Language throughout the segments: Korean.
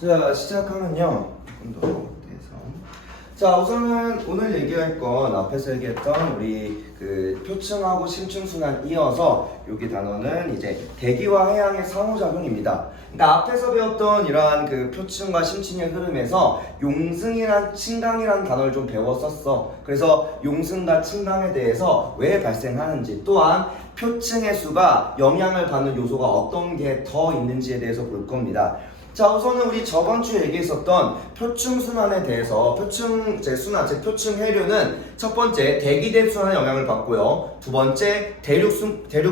자, 시작하면요. 자, 우선은 오늘 얘기할 건 앞에서 얘기했던 우리 그 표층하고 심층순환 이어서 여기 단어는 이제 대기와 해양의 상호작용입니다. 그러니까 앞에서 배웠던 이러한 그 표층과 심층의 흐름에서 용승이란 침강이란 단어를 좀 배웠었어. 그래서 용승과 침강에 대해서 왜 발생하는지, 또한 표층의 수가 영향을 받는 요소가 어떤 게 더 있는지에 대해서 볼 겁니다. 자, 우선은 우리 저번 주에 얘기했었던 표층 순환에 대해서 표층 순환, 즉 표층 해류는 첫 번째 대기대 순환에 영향을 받고요. 두 번째 대륙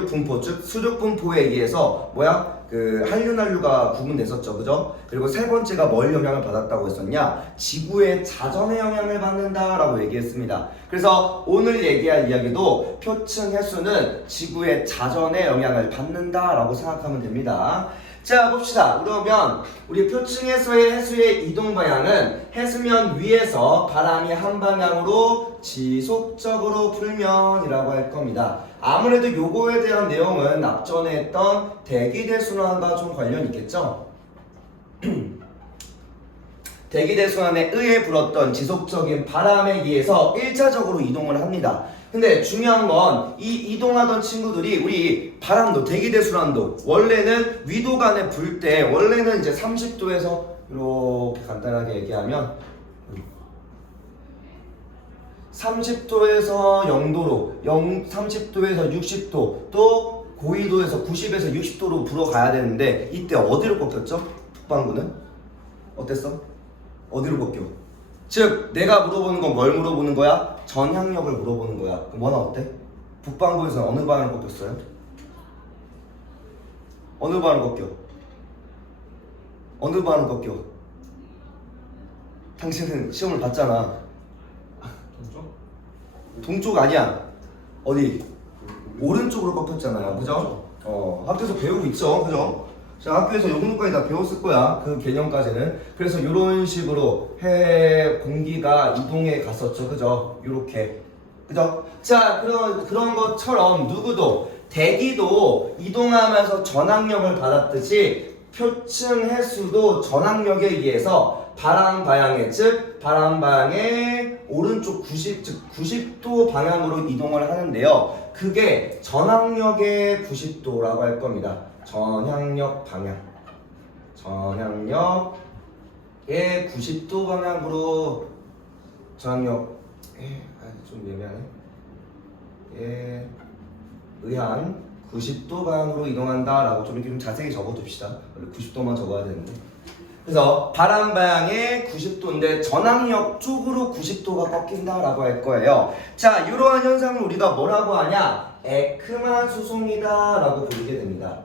분포, 즉 수륙 분포에 의해서 그 한류난류가 구분됐었죠, 그죠? 그리고 세 번째가 뭘 영향을 받았다고 했었냐? 지구의 자전에 영향을 받는다라고 얘기했습니다. 그래서 오늘 얘기할 이야기도 표층 해수는 지구의 자전에 영향을 받는다라고 생각하면 됩니다. 자, 봅시다. 그러면 우리 표층에서의 해수의 이동 방향은 해수면 위에서 바람이 한 방향으로 지속적으로 불면이라고 할 겁니다. 아무래도 요거에 대한 내용은 앞전에 했던 대기대 순환과 좀 관련이 있겠죠? 대기대 순환에 의해 불었던 지속적인 바람에 의해서 1차적으로 이동을 합니다. 근데 중요한 건 이 이동하던 친구들이 우리 바람도 대기대 순환도 원래는 위도간에 불 때 원래는 이제 30도에서 이렇게 간단하게 얘기하면 30도에서 0도로 30도에서 60도 또 고위도에서 90에서 60도로 불어가야 되는데 이때 어디로 꺾였죠? 북반구는? 어땠어? 어디로 꺾여? 즉 내가 물어보는 건 뭘 물어보는 거야? 전향력을 물어보는 거야. 그럼 뭐나 어때? 북반구에서는 어느 방향으로 꺾였어요? 어느 방향으로 꺾여? 어느 방향으로 꺾여? 당신은 시험을 봤잖아. 동쪽? 동쪽 아니야. 어디? 오른쪽으로 꺾였잖아요. 그죠? 학교에서 배우고 있죠. 그죠? 자, 학교에서 요 정도까지 다 배웠을 거야. 그 개념까지는. 그래서 이런 식으로 해 공기가 이동해 갔었죠. 그죠? 요렇게. 그죠? 자, 그런 것처럼 누구도 대기도 이동하면서 전항력을 받았듯이 표층 해수도 전항력에 의해서 바람 방향의, 즉 바람 방향의 오른쪽 90도 방향으로 이동을 하는데요. 그게 전항력의 90도라고 할 겁니다. 전향력 방향. 전향력의 90도 방향으로 전향력 좀 예매하네. 의한 90도 방향으로 이동한다라고 좀 이렇게 좀 자세히 적어둡시다. 원래 90도만 적어야 되는데. 그래서 바람 방향의 90도인데 전항력 쪽으로 90도가 꺾인다라고 할 거예요. 자, 이러한 현상을 우리가 뭐라고 하냐? 에크만 수송이다라고 부르게 됩니다.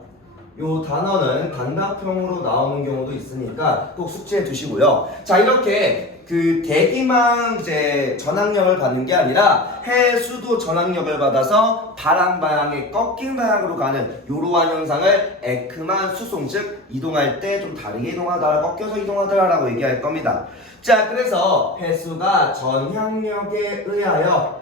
요 단어는 단답형으로 나오는 경우도 있으니까 꼭 숙지해 두시고요. 자, 이렇게 그 대기만 이제 전항력을 받는 게 아니라 해수도 전항력을 받아서 바람 방향의 꺾인 방향으로 가는 이러한 현상을 에크만 수송, 즉 이동할 때 좀 다르게 이동하다, 꺾여서 이동하다라고 얘기할 겁니다. 자, 그래서 해수가 전향력에 의하여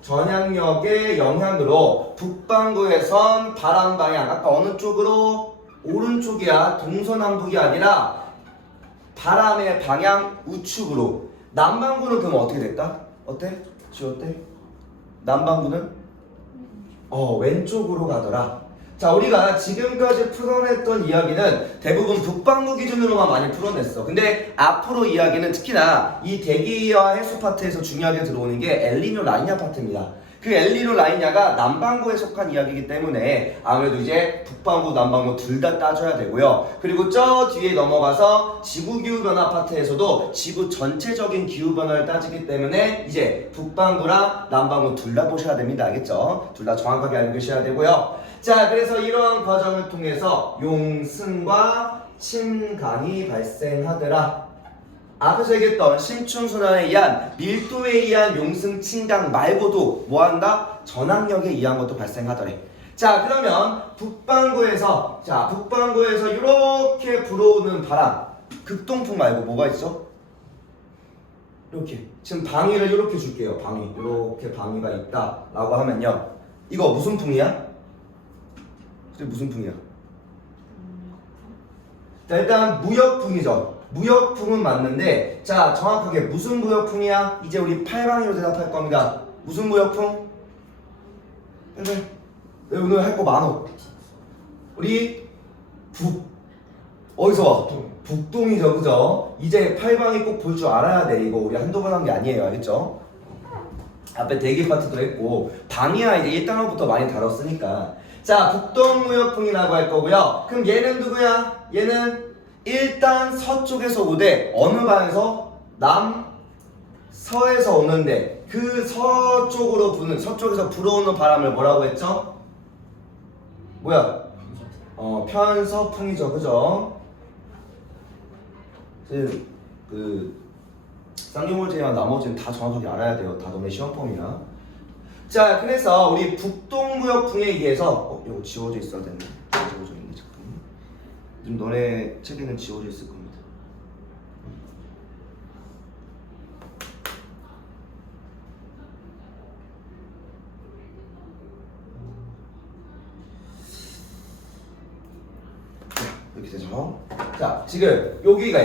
전향력의 영향으로 북반구에선 바람 방향, 아까 어느 쪽으로? 오른쪽이야. 동서남북이 아니라 바람의 방향 우측으로. 남반구는 그럼 어떻게 될까? 어때? 어때? 남반구는? 왼쪽으로 가더라. 자, 우리가 지금까지 풀어냈던 이야기는 대부분 북반구 기준으로만 많이 풀어냈어. 근데 앞으로 이야기는 특히나 이 대기와 해수 파트에서 중요하게 들어오는 게 엘니뇨 라니냐 파트입니다. 그 엘니뇨 라니냐가 남반구에 속한 이야기이기 때문에 아무래도 이제 북반구, 남반구 둘 다 따져야 되고요. 그리고 저 뒤에 넘어가서 지구 기후 변화 파트에서도 지구 전체적인 기후 변화를 따지기 때문에 이제 북반구랑 남반구 둘 다 보셔야 됩니다. 알겠죠? 둘 다 정확하게 알고 계셔야 되고요. 자, 그래서 이러한 과정을 통해서 용승과 침강이 발생하더라. 앞에서 얘기했던 심층순환에 의한 밀도에 의한 용승, 침강 말고도 뭐한다? 전항력에 의한 것도 발생하더래. 자, 그러면 북반구에서 이렇게 불어오는 바람, 극동풍 말고 뭐가 있어? 이렇게 지금 방위를 이렇게 줄게요. 방위, 이렇게 방위가 있다라고 하면요, 이거 무슨 풍이야? 무슨 풍이야? 자, 일단 무역풍이죠. 무역풍은 맞는데, 자, 정확하게 무슨 무역풍이야? 이제 우리 8강의로 대답할 겁니다. 무슨 무역풍? 네, 오늘 할 거 많어. 우리 어디서 와? 북동이죠, 그죠? 이제 8강이 꼭 볼 줄 알아야 돼. 이거 우리 한두 번 한 게 아니에요, 알겠죠? 앞에 대기 파트도 했고, 방이야 이제 1단원부터 많이 다뤘으니까. 자, 북동무역풍이라고 할 거고요. 그럼 얘는 누구야? 얘는 일단 서쪽에서 오되 어느 방에서? 서에서 오는데 그 서쪽에서 불어오는 바람을 뭐라고 했죠? 뭐야? 편서풍이죠, 그죠? 쌍용물제와 나머지는 다 정확하게 알아야 돼요. 다 너네 시험범위야. 자, 그래서 우리 북동무역풍에 의해서 이거 지워져 있어야 되는데 지워져 있네. 잠깐만. 지금 너네 책에는 지워져 있을 겁니다. 이렇게 되죠. 자, 지금 여기가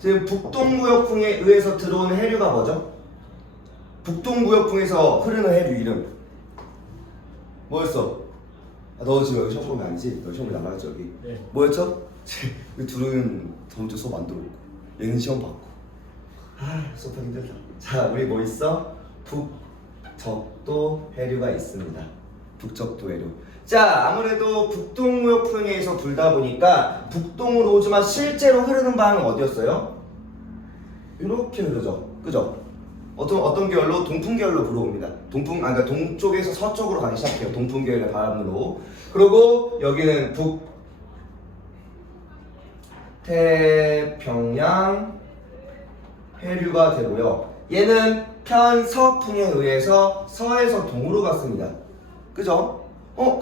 지금 북동무역풍에 의해서 들어오는 해류가 뭐죠? 북동무역풍에서 흐르는 해류 이름 뭐였어? 너 지금 여기 시험 보면 아니지? 너 시험을 나가겠지 여기? 네. 뭐였죠? 이 둘은 다음 주 수업 안 들어오고 얘는 시험 받고 수업하기 힘들다. 자, 우리 뭐 있어? 북적도 해류가 있습니다. 북적도 해류. 자, 아무래도 북동무역풍에 의해서 불다 보니까 북동으로 오지만 실제로 흐르는 방은 어디였어요? 이렇게 흐르죠. 그죠? 어떤 계열로? 동풍 계열로 불어옵니다. 그러니까 동쪽에서 서쪽으로 가기 시작해요. 동풍 계열의 바람으로. 그리고 여기는 북태평양 해류가 되고요. 얘는 편서풍에 의해서 서에서 동으로 갔습니다. 그죠?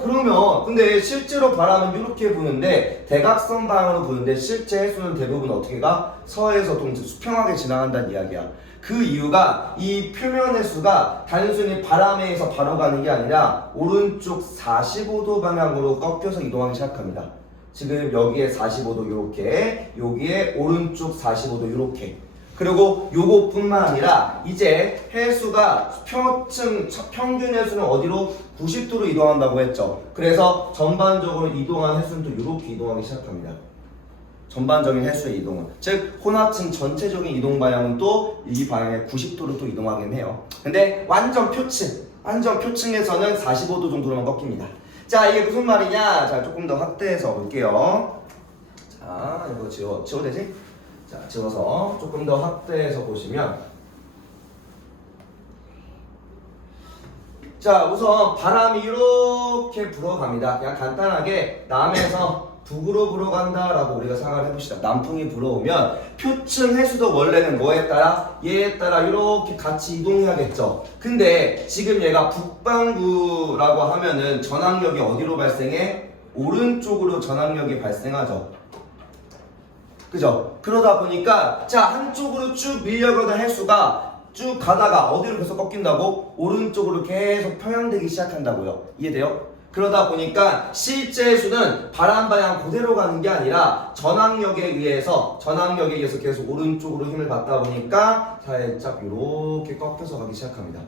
그러면 근데 실제로 바람은 이렇게 부는데 대각선 방향으로 부는데 실제 해수는 대부분 어떻게 가? 서에서 동 수평하게 지나간다는 이야기야. 그 이유가 이 표면 해수가 단순히 바람에 의해서 바로 가는 게 아니라 오른쪽 45도 방향으로 꺾여서 이동하기 시작합니다. 지금 여기에 45도 이렇게, 여기에 오른쪽 45도 이렇게. 그리고 요것뿐만 아니라 이제 해수가 평균 해수는 어디로? 90도로 이동한다고 했죠. 그래서 전반적으로 이동한 해수는 또 이렇게 이동하기 시작합니다. 전반적인 해수의 이동은, 즉 혼합층 전체적인 이동 방향은 또 이 방향에 90도로 또 이동하긴 해요. 근데 완전 표층에서는 45도 정도로만 꺾입니다. 자, 이게 무슨 말이냐? 자, 조금 더 확대해서 볼게요. 자, 이거 지워 되지? 자, 지워서 조금 더 확대해서 보시면, 자, 우선 바람이 이렇게 불어갑니다. 그냥 간단하게 남에서 북으로 불어간다 라고 우리가 생각을 해봅시다. 남풍이 불어오면 표층 해수도 원래는 뭐에 따라? 얘에 따라 이렇게 같이 이동해야겠죠. 근데 지금 얘가 북반구라고 하면은 전압력이 어디로 발생해? 오른쪽으로 전압력이 발생하죠. 그죠? 그러다 보니까 자, 한쪽으로 쭉 밀려가던 해수가 쭉 가다가 어디로 계속 꺾인다고? 오른쪽으로 계속 평양되기 시작한다고요. 이해돼요? 그러다 보니까 실제 해수는 바람 방향 그대로 가는 게 아니라 전압력에 의해서 계속 오른쪽으로 힘을 받다 보니까 살짝 이렇게 꺾여서 가기 시작합니다.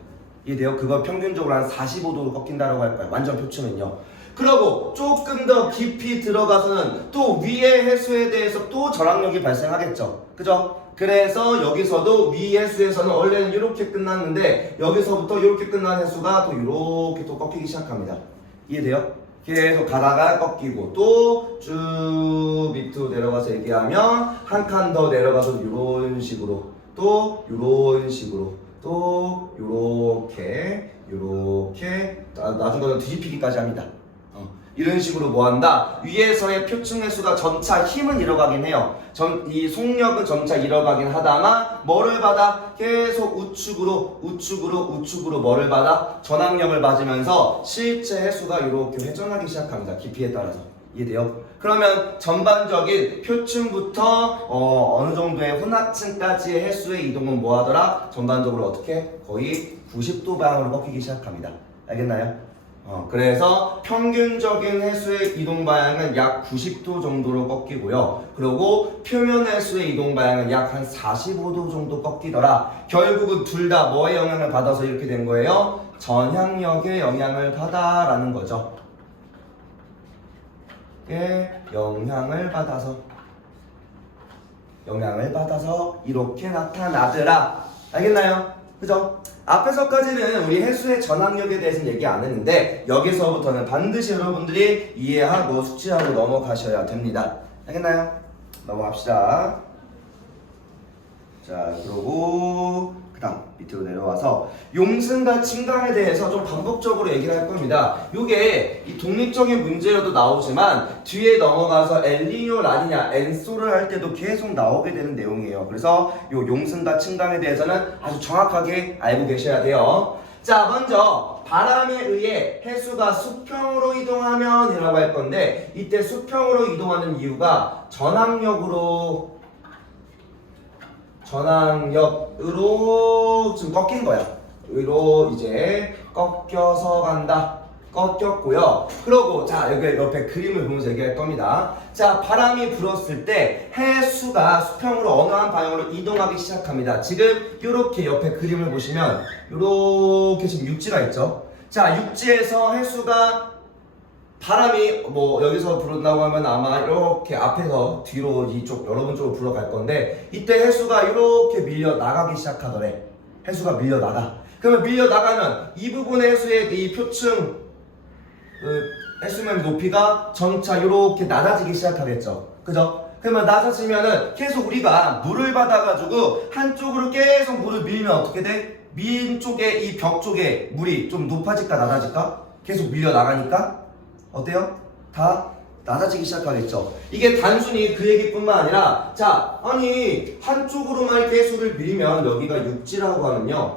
이해돼요? 그거 평균적으로 한 45도로 꺾인다라고 할 거예요. 완전 표층은요. 그러고 조금 더 깊이 들어가서는 또 위의 해수에 대해서 또 전압력이 발생하겠죠. 그죠? 그래서 여기서도 위 해수에서는 원래는 이렇게 끝났는데 여기서부터 이렇게 끝난 해수가 또 이렇게 또 꺾이기 시작합니다. 이해돼요? 계속 가다가 꺾이고 또 쭉 밑으로 내려가서 얘기하면 한 칸 더 내려가서 이런 식으로 또 이런 식으로 또 요렇게 나중에는 뒤집히기까지 합니다. 이런 식으로 뭐한다? 위에서의 표층 해수가 점차 힘은 잃어가긴 해요. 이 속력은 점차 잃어가긴 하다만 뭐를 받아? 계속 우측으로 뭐를 받아? 전압력을 받으면서 실제 해수가 이렇게 회전하기 시작합니다. 깊이에 따라서. 이해돼요? 그러면 전반적인 표층부터 어느 정도의 혼합층까지의 해수의 이동은 뭐하더라? 전반적으로 어떻게? 거의 90도 방향으로 꺾이기 시작합니다. 알겠나요? 그래서 평균적인 해수의 이동 방향은 약 90도 정도로 꺾이고요. 그리고 표면 해수의 이동 방향은 약 한 45도 정도 꺾이더라. 결국은 둘 다 뭐의 영향을 받아서 이렇게 된 거예요? 전향력의 영향을 받아라는 거죠. 영향을 받아서 이렇게 나타나더라. 알겠나요? 그죠? 앞에서까지는 우리 해수의 전항력에 대해서는 얘기 안 했는데 여기서부터는 반드시 여러분들이 이해하고 숙지하고 넘어가셔야 됩니다. 알겠나요? 넘어갑시다. 자, 그러고 그 다음 밑으로 내려와서 용승과 침강에 대해서 좀 반복적으로 얘기를 할 겁니다. 이게 이 독립적인 문제로도 나오지만 뒤에 넘어가서 엘니뇨, 라니냐, 엔소를 할 때도 계속 나오게 되는 내용이에요. 그래서 이 용승과 침강에 대해서는 아주 정확하게 알고 계셔야 돼요. 자, 먼저 바람에 의해 해수가 수평으로 이동하면 이라고 할 건데 이때 수평으로 이동하는 이유가 전항력으로 지금 꺾인 거야. 위로 이제 꺾여서 간다. 꺾였고요. 그러고 자, 여기 옆에 그림을 보면서 얘기할 겁니다. 자, 바람이 불었을 때 해수가 수평으로 어느 한 방향으로 이동하기 시작합니다. 지금 이렇게 옆에 그림을 보시면 이렇게 지금 육지가 있죠. 자, 육지에서 해수가 바람이 뭐 여기서 불었다고 하면 아마 이렇게 앞에서 뒤로 이쪽 여러분 쪽으로 불어갈 건데 이때 해수가 이렇게 밀려 나가기 시작하더래. 해수가 밀려 나가. 그러면 밀려 나가면 이 부분의 해수의 이 표층 해수면 높이가 점차 이렇게 낮아지기 시작하겠죠. 그죠? 그러면 낮아지면은 계속 우리가 물을 받아가지고 한쪽으로 계속 물을 밀면 어떻게 돼? 밀 쪽에 이 벽 쪽에 물이 좀 높아질까 낮아질까? 계속 밀려 나가니까 어때요? 다 낮아지기 시작하겠죠. 이게 단순히 그 얘기뿐만 아니라 자, 아니 한쪽으로만 이렇게 해수를 밀면 여기가 육지라고 하면요,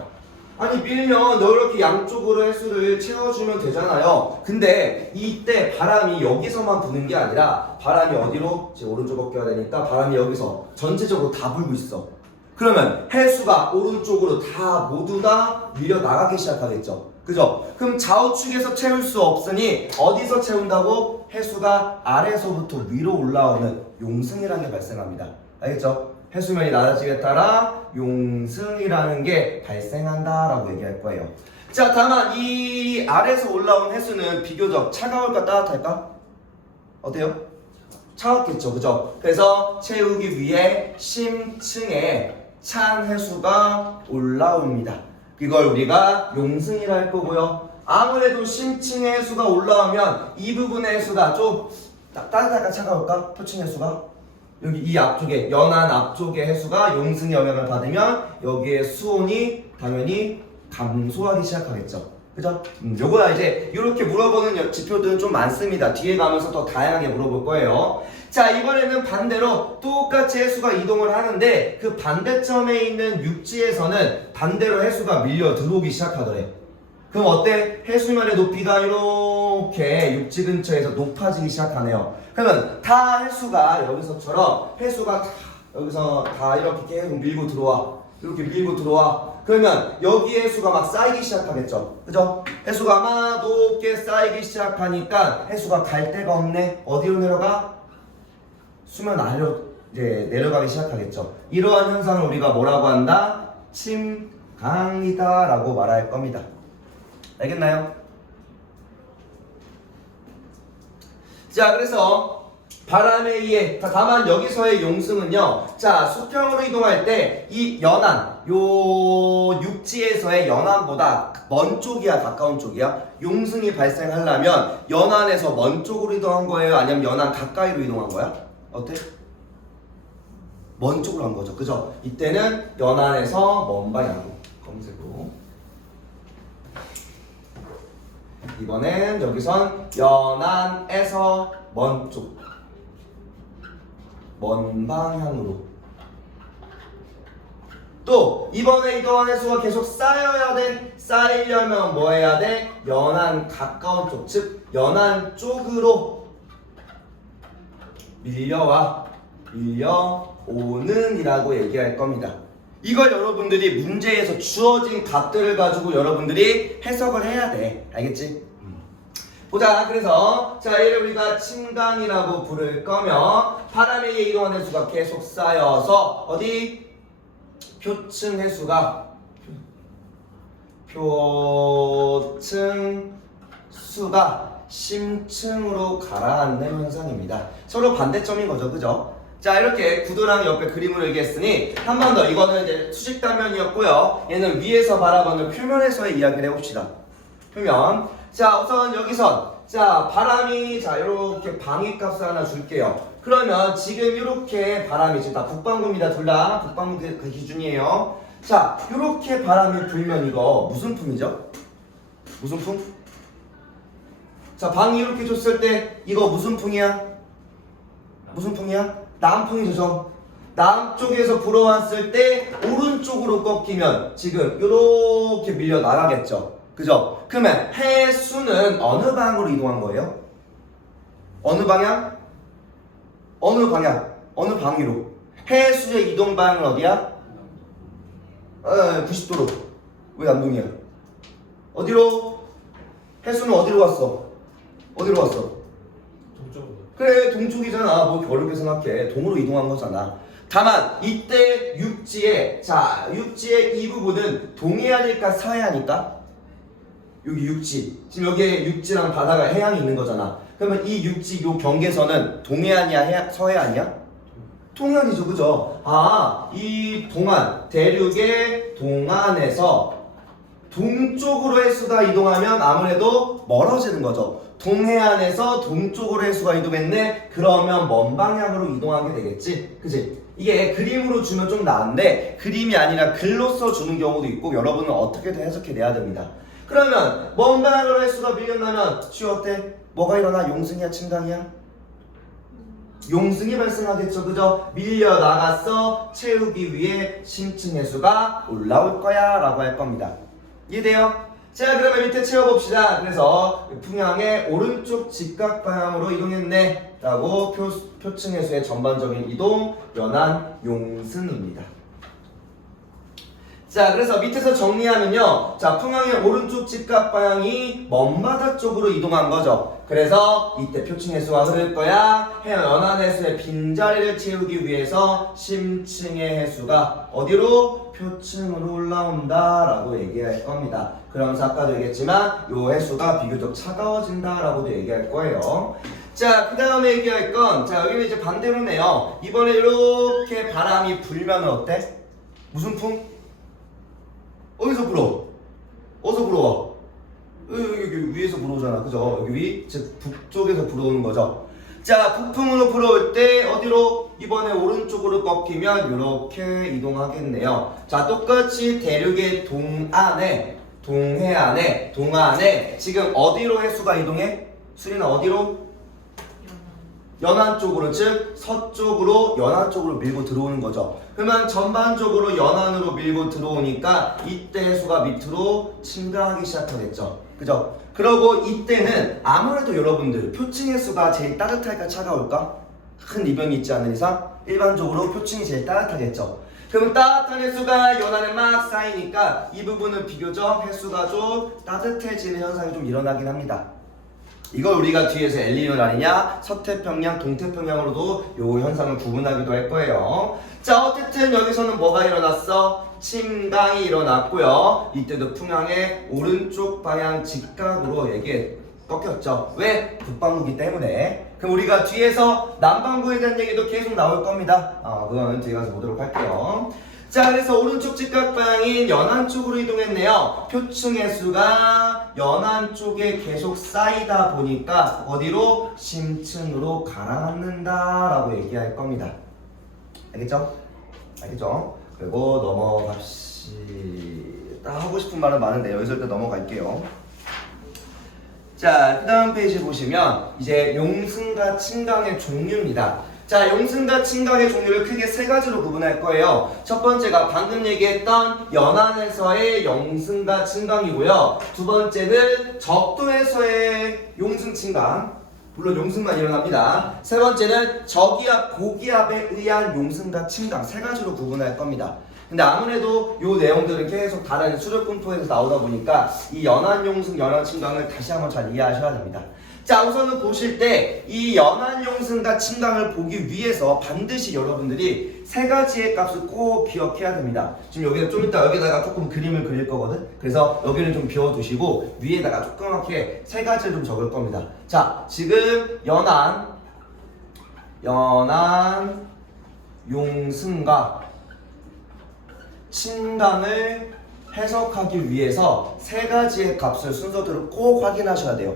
아니 밀면 너 이렇게 양쪽으로 해수를 채워주면 되잖아요. 근데 이때 바람이 여기서만 부는 게 아니라 바람이 어디로? 지금 오른쪽 어깨가 되니까 바람이 여기서 전체적으로 다 불고 있어. 그러면 해수가 오른쪽으로 다 모두 다 밀려 나가기 시작하겠죠. 그죠? 그럼 좌우측에서 채울 수 없으니 어디서 채운다고? 해수가 아래서부터 위로 올라오는 용승이라는 게 발생합니다. 알겠죠? 해수면이 낮아지게 따라 용승이라는 게 발생한다라고 얘기할 거예요. 자, 다만 이 아래에서 올라온 해수는 비교적 차가울까 따뜻할까? 어때요? 차갑겠죠. 그죠? 그래서 채우기 위해 심층에 찬 해수가 올라옵니다. 이걸 우리가 용승이라 할 거고요. 아무래도 심층의 해수가 올라오면 이 부분의 해수가 좀 따뜻할까 차가울까? 표층 해수가 여기 이 앞쪽에 연안 앞쪽의 해수가 용승의 영향을 받으면 여기에 수온이 당연히 감소하기 시작하겠죠. 그죠? 요거야 이제 이렇게 물어보는 지표들은 좀 많습니다. 뒤에 가면서 더 다양하게 물어볼 거예요. 자, 이번에는 반대로 똑같이 해수가 이동을 하는데 그 반대점에 있는 육지에서는 반대로 해수가 밀려 들어오기 시작하더래. 그럼 어때? 해수면의 높이가 이렇게 육지 근처에서 높아지기 시작하네요. 그러면 다 해수가 여기서처럼 해수가 다 여기서 다 이렇게 계속 밀고 들어와. 이렇게 밀고 들어와. 그러면 여기 해수가 막 쌓이기 시작하겠죠. 그죠? 해수가 막 높게 쌓이기 시작하니까 해수가 갈 데가 없네. 어디로 내려가? 수면 아래로 이제 내려가기 시작하겠죠. 이러한 현상을 우리가 뭐라고 한다? 침강이다 라고 말할 겁니다. 알겠나요? 자, 그래서 바람에 의해 다만 여기서의 용승은요, 자, 수평으로 이동할 때 이 연안, 요 육지에서의 연안보다 먼 쪽이야 가까운 쪽이야? 용승이 발생하려면 연안에서 먼 쪽으로 이동한 거예요? 아니면 연안 가까이로 이동한 거야? 어때? 먼 쪽으로 한 거죠. 그죠? 이때는 연안에서 먼 방향으로 검색으로. 이번엔 여기선 연안에서 먼 쪽, 먼 방향으로. 또 이번에 이동한 해수가 계속 쌓여야 돼. 쌓이려면 뭐 해야 돼? 연안 가까운 쪽, 즉 연안 쪽으로 밀려오는 이라고 얘기할 겁니다. 이걸 여러분들이 문제에서 주어진 값들을 가지고 여러분들이 해석을 해야 돼. 알겠지? 보자. 그래서 자 얘를 우리가 침강이라고 부를 거면 바람에 의해 이동하는 횟수가 계속 쌓여서 어디 표층 횟수가 표층 수가 심층으로 가라앉는 현상입니다. 서로 반대점인 거죠, 그죠? 자 이렇게 구도랑 옆에 그림으로 얘기했으니 한 번 더 이거는 이제 수직 단면이었고요. 얘는 위에서 바라보는 표면에서의 이야기를 해봅시다. 표면. 자 우선 여기선 자 바람이 자 이렇게 방위값을 하나 줄게요. 그러면 지금 이렇게 바람이 지금 다 북반구입니다. 둘 다 북반구 그 기준이에요. 자 이렇게 바람이 불면 이거 무슨 풍이죠? 무슨 풍? 자 방이 이렇게 줬을 때 이거 무슨 풍이야? 무슨 풍이야? 남풍이죠. 남쪽에서 불어왔을 때 오른쪽으로 꺾이면 지금 이렇게 밀려 나가겠죠. 그죠? 그러면 해수는 어느 방향으로 이동한 거예요? 어느 방향? 어느 방향? 어느 방위로? 해수의 이동 방향은 어디야? 90도로. 왜 남동이야? 어디로? 해수는 어디로 갔어? 어디로 갔어? 동쪽으로. 그래 동쪽이잖아. 뭐 어렵게 생각해. 동으로 이동한 거잖아. 다만 이때 육지의 자 육지의 이 부분은 동해안일까 서해안일까? 여기 육지. 지금 여기에 육지랑 바다가 해양이 있는 거잖아. 그러면 이 육지 요 경계선은 동해안이야 서해안이야? 동해안이죠, 그죠? 이 동안 대륙의 동안에서 동쪽으로 해수가 이동하면 아무래도 멀어지는 거죠. 동해안에서 동쪽으로 해수가 이동했네? 그러면 먼 방향으로 이동하게 되겠지? 그치? 이게 그림으로 주면 좀 나은데 그림이 아니라 글로써 주는 경우도 있고 여러분은 어떻게든 해석해 내야 됩니다. 그러면 먼 방향으로 해수가 밀려나면 쉬워 어때? 뭐가 일어나? 용승이야? 침강이야? 용승이 발생하겠죠, 그죠? 밀려 나갔어. 채우기 위해 심층 해수가 올라올 거야 라고 할 겁니다. 이해돼요? 자 그러면 밑에 채워봅시다. 그래서 풍향의 오른쪽 직각 방향으로 이동했네 라고 표층 해수의 전반적인 이동 연안 용승입니다. 자 그래서 밑에서 정리하면요, 자 풍향의 오른쪽 직각 방향이 먼바다 쪽으로 이동한 거죠. 그래서 이때 표층 해수가 흐를 거야. 해안 연안 해수의 빈자리를 채우기 위해서 심층의 해수가 어디로? 표층으로 올라온다 라고 얘기할 겁니다. 그러면서 아까도 얘기했지만 요 해수가 비교적 차가워진다 라고도 얘기할 거예요. 자 그 다음에 얘기할 건 자 여기는 이제 반대로네요. 이번에 이렇게 바람이 불면 어때? 무슨 풍? 어디서 불어? 어디서 불어와? 여기 위에서 불어오잖아, 그죠? 여기 위, 즉 북쪽에서 불어오는 거죠. 자 북풍으로 불어올 때 어디로? 이번에 오른쪽으로 꺾이면 이렇게 이동하겠네요. 자 똑같이 대륙의 동안에 동해안에 동안에 지금 어디로 해수가 이동해? 수리는 어디로? 연안 쪽으로, 즉 서쪽으로 연안 쪽으로 밀고 들어오는 거죠. 그러면 전반적으로 연안으로 밀고 들어오니까 이때 해수가 밑으로 침강하기 시작하겠죠. 그죠? 그러고 이때는 아무래도 여러분들 표층 해수가 제일 따뜻할까 차가울까? 큰 이변이 있지 않는 이상 일반적으로 표층이 제일 따뜻하겠죠. 그럼 따뜻한 해수가 연안에 막 쌓이니까 이 부분은 비교적 해수가 좀 따뜻해지는 현상이 좀 일어나긴 합니다. 이걸 우리가 뒤에서 엘니뇨 라니냐, 서태평양, 동태평양으로도 요 현상을 구분하기도 할 거예요. 자 어쨌든 여기서는 뭐가 일어났어? 침강이 일어났고요. 이때도 풍향의 오른쪽 방향 직각으로 꺾였죠. 왜? 북반구기 때문에. 그럼 우리가 뒤에서 남반구에 대한 얘기도 계속 나올 겁니다. 그거는 뒤에 가서 보도록 할게요. 자 그래서 오른쪽 직각 방향인 연안 쪽으로 이동했네요. 표층 해수가 연안 쪽에 계속 쌓이다 보니까 어디로? 심층으로 가라앉는다 라고 얘기할 겁니다. 알겠죠? 알겠죠? 그리고 넘어갑시다. 하고 싶은 말은 많은데 여기서 일단 넘어갈게요. 자, 그 다음 페이지 보시면 이제 용승과 침강의 종류입니다. 자, 용승과 침강의 종류를 크게 세 가지로 구분할 거예요. 첫 번째가 방금 얘기했던 연안에서의 용승과 침강이고요. 두 번째는 적도에서의 용승, 침강. 물론 용승만 일어납니다. 세 번째는 저기압, 고기압에 의한 용승과 침강. 세 가지로 구분할 겁니다. 근데 아무래도 요 내용들은 계속 다른 수렵분포에서 나오다 보니까 이 연안 용승, 연안 침강을 다시 한번 잘 이해하셔야 됩니다. 자, 우선은 보실 때 이 연안용승과 침강을 보기 위해서 반드시 여러분들이 세 가지의 값을 꼭 기억해야 됩니다. 지금 여기다 좀 이따 여기다가 조금 그림을 그릴 거거든. 그래서 여기는 좀 비워두시고 위에다가 조그맣게 세 가지를 좀 적을 겁니다. 자, 지금 연안용승과 침강을 해석하기 위해서 세 가지의 값을 순서대로 꼭 확인하셔야 돼요.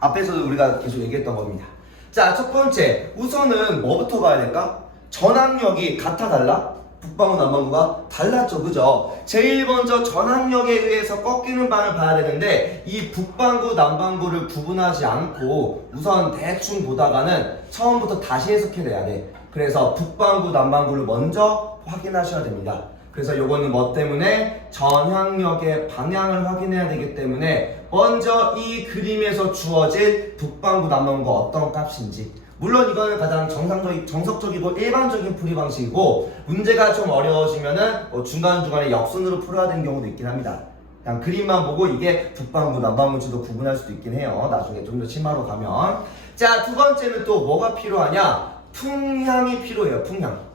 앞에서도 우리가 계속 얘기했던 겁니다. 자, 첫 번째, 우선은 뭐부터 봐야 될까? 전항력이 같아 달라? 북방구 남방구가 달랐죠, 그죠? 제일 먼저 전항력에 의해서 꺾이는 방을 봐야 되는데 이 북방구 남방구를 구분하지 않고 우선 대충 보다가는 처음부터 다시 해석해내야 돼. 그래서 북방구 남방구를 먼저 확인하셔야 됩니다. 그래서 요거는 뭐 때문에 전향력의 방향을 확인해야 되기 때문에 먼저 이 그림에서 주어진 북방구 남방구가 어떤 값인지, 물론 이거는 가장 정석적이고 일반적인 풀이 방식이고 문제가 좀 어려워지면은 중간중간에 역순으로 풀어야 되는 경우도 있긴 합니다. 그냥 그림만 보고 이게 북방구 남방구인지도 구분할 수도 있긴 해요. 나중에 좀 더 심화로 가면. 자, 두 번째는 또 뭐가 필요하냐? 풍향이 필요해요. 풍향.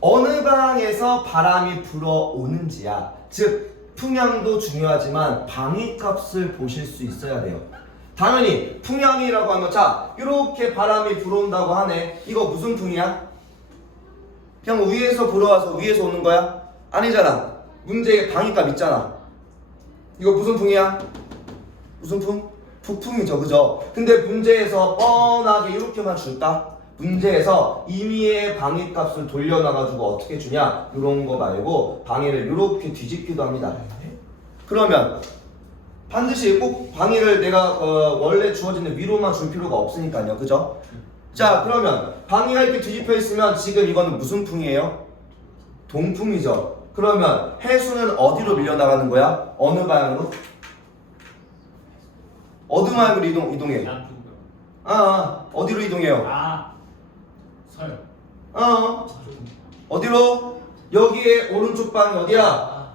어느 방에서 바람이 불어오는지야. 즉 풍향도 중요하지만 방위값을 보실 수 있어야 돼요. 당연히 풍향이라고 하면 자 이렇게 바람이 불어온다고 하네. 이거 무슨 풍이야? 그냥 위에서 불어와서 위에서 오는 거야? 아니잖아. 문제에 방위값 있잖아. 이거 무슨 풍이야? 무슨 풍? 북풍이죠, 그죠? 근데 문제에서 뻔하게 이렇게만 줄까? 문제에서 임의의 방위값을 돌려놔가지고 어떻게 주냐? 이런 거 말고 방위를 이렇게 뒤집기도 합니다. 그러면 반드시 꼭 방위를 내가 원래 주어지는 위로만 줄 필요가 없으니까요, 그죠? 자, 그러면 방위가 이렇게 뒤집혀 있으면 지금 이거는 무슨 풍이에요? 동풍이죠. 그러면 해수는 어디로 밀려나가는 거야? 어느 방향으로? 어느 방향으로 이동해? 어디로 이동해요? 서요. 어디로? 여기에 오른쪽 방이 어디야?